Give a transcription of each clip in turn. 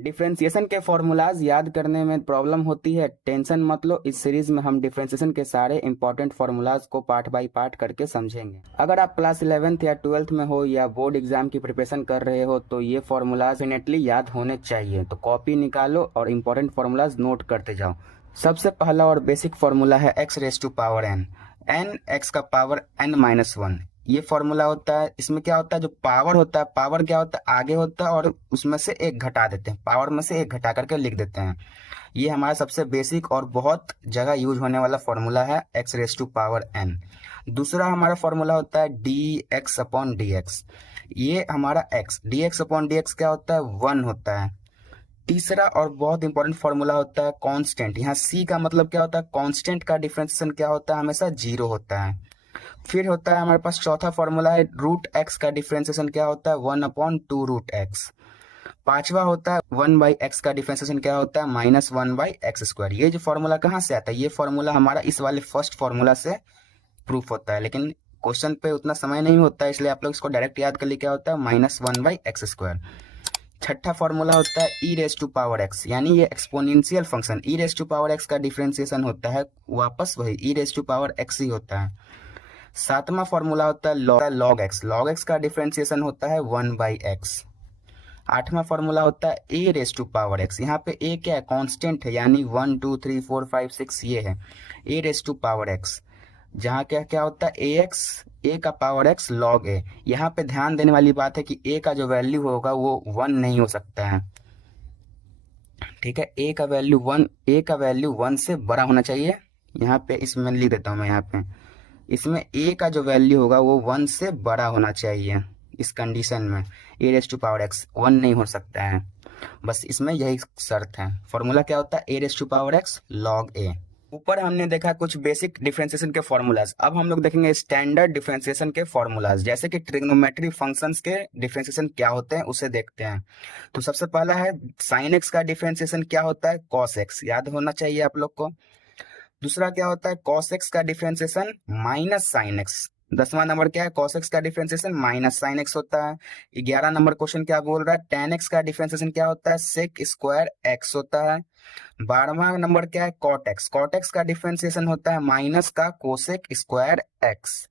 Differentiation के formulas याद करने में प्रॉब्लम होती है, टेंशन मत लो। इस सीरीज में हम डिफरेंशिएशन के सारे इंपॉर्टेंट फॉर्मूलाज को पार्ट बाय पार्ट करके समझेंगे। अगर आप क्लास 11th या 12th में हो या बोर्ड एग्जाम की प्रिपरेशन कर रहे हो तो ये फॉर्मूलाज डेफिनेटली याद होने चाहिए। तो कॉपी निकालो और इंपॉर्टेंट फॉर्मूलाज नोट करते जाओ। सबसे पहला और बेसिक फॉर्मूला है x raise to power n, n x का पावर n-1। ये फॉर्मूला होता है। इसमें क्या होता है, जो पावर होता है, पावर क्या होता है, आगे होता है और उसमें से एक घटा देते हैं, पावर में से एक घटा करके लिख देते हैं। ये हमारा सबसे बेसिक और बहुत जगह यूज होने वाला फॉर्मूला है, x raise to power n। दूसरा हमारा फॉर्मूला होता है dx अपॉन dx। ये हमारा x, dx अपॉन dx क्या होता है, 1 होता है। तीसरा और बहुत इंपॉर्टेंट फॉर्मूला होता है कांस्टेंट। यहाँ c का मतलब क्या होता है, कांस्टेंट का डिफरेंशिएशन क्या होता है, हमेशा 0 होता है। फिर होता है हमारे पास चौथा फॉर्मूला है रूट x का डिफरेंशिएशन क्या होता है, 1/2 रूट x। पांचवा होता है 1/x का डिफरेंशिएशन क्या होता है, -1/x²। ये जो फॉर्मूला कहाँ से आता है, ये फॉर्मूला हमारा इस वाले फर्स्ट फॉर्मूला से प्रूफ होता है, लेकिन क्वेश्चन पे उतना समय नहीं होता है, इसलिए आप लोग इसको डायरेक्ट याद कर लिए। क्या होता है, -1/x²। छठा फॉर्मूला होता है e raise to power x, यानी ये exponential function e raise to power x का डिफरेंशिएशन होता है, वापस वही e raise to power x ही होता है। सातवां फॉर्मूला होता है log x, log x का डिफरेंशिएशन होता है 1/x। आठवां फॉर्मूला होता है a raise to power x, यहाँ पे a क्या है, कांस्टेंट है, यानी 1 2 3 4 5 6 ये है a raise to power x। जहाँ क्या क्या होता है, a का पावर x log a। यहाँ पे ध्यान देने वाली बात है कि a का जो वैल्यू होगा वो 1 नहीं हो सकता है, ठीक है। a का वैल्यू 1 से बड़ा होना चाहिए। यहाँ पे इसमें लिख देता हूँ मैं, यहाँ पे इसमें a का जो वैल्यू होगा वो 1 से बड़ा होना चाहिए। इस कंडीशन में a raise to power x 1 नहीं हो सकता है, बस इसमें यही शर्त है। फॉर्मूला क्या होता है, a raise to power x log a। ऊपर हमने देखा कुछ बेसिक डिफरेंशिएशन के फॉर्मूलाज। अब हम लोग देखेंगे स्टैंडर्ड डिफरेंशिएशन के फॉर्मूलाज, जैसे कि ट्रिग्नोमेट्री फंक्शंस के डिफरेंशिएशन क्या होते हैं उसे देखते हैं। तो सबसे पहला है साइन एक्स का डिफरेंशिएशन क्या होता है, कॉस एक्स, याद होना चाहिए आप लोग को। दूसरा क्या होता है, कॉस एक्स का डिफरेंशिएशन माइनस साइन एक्स। 10वां नंबर क्या है, कॉस एक्स का डिफरेंशिएशन माइनस साइन एक्स होता है। 11 नंबर क्वेश्चन क्या बोल रहा है, टेन एक्स का डिफरेंशिएशन क्या होता है, सेक स्क्वायर एक्स होता है। 12वां नंबर क्या है, कॉट एक्स, कॉट एक्स का डिफरेंशिएशन होता है माइनस का कोसेक स्क्वायर एक्स।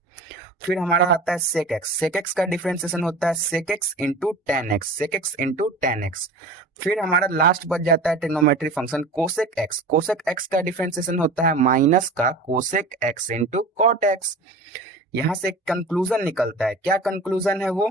फिर हमारा आता है सेक एक्स, सेक एक्स का डिफरेंशिएशन होता है sec x into tan x, sec x into tan x. फिर हमारा लास्ट बच जाता है trigonometry function cosec x, cosec x का डिफरेंशिएशन होता है माइनस का cosec x into cot x. यहाँ से कंक्लूजन निकलता है, क्या कंक्लूजन है वो,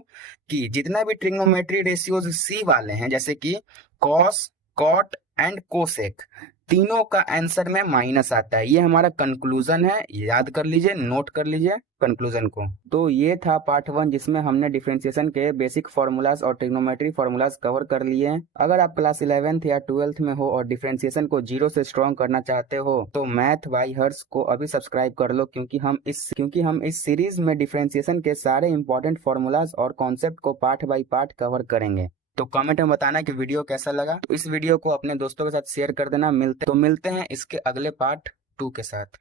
कि जितना भी ट्रिग्नोमेट्री रेशियोज सी वाले हैं, जैसे कि कॉस, कॉट एंड कोसेक, तीनों का आंसर में माइनस आता है। ये हमारा कंक्लूजन है, याद कर लीजिए, नोट कर लीजिए कंक्लूजन को। तो ये था पार्ट 1, जिसमें हमने डिफरेंशिएशन के बेसिक फॉर्मूलाज और ट्रिग्नोमेट्री फॉर्मूलाज कवर कर लिए हैं। अगर आप क्लास 11th या 12th में हो और डिफरेंशिएशन को 0 से स्ट्रॉन्ग करना चाहते हो तो मैथ बाय हर्ष को अभी सब्सक्राइब कर लो, क्योंकि हम इस सीरीज में डिफरेंशिएशन के सारे इंपॉर्टेंट फॉर्मूलाज और कॉन्सेप्ट को पार्ट बाय पार्ट कवर करेंगे। तो कमेंट में बताना कि वीडियो कैसा लगा। तो इस वीडियो को अपने दोस्तों के साथ शेयर कर देना। मिलते हैं इसके अगले पार्ट 2 के साथ।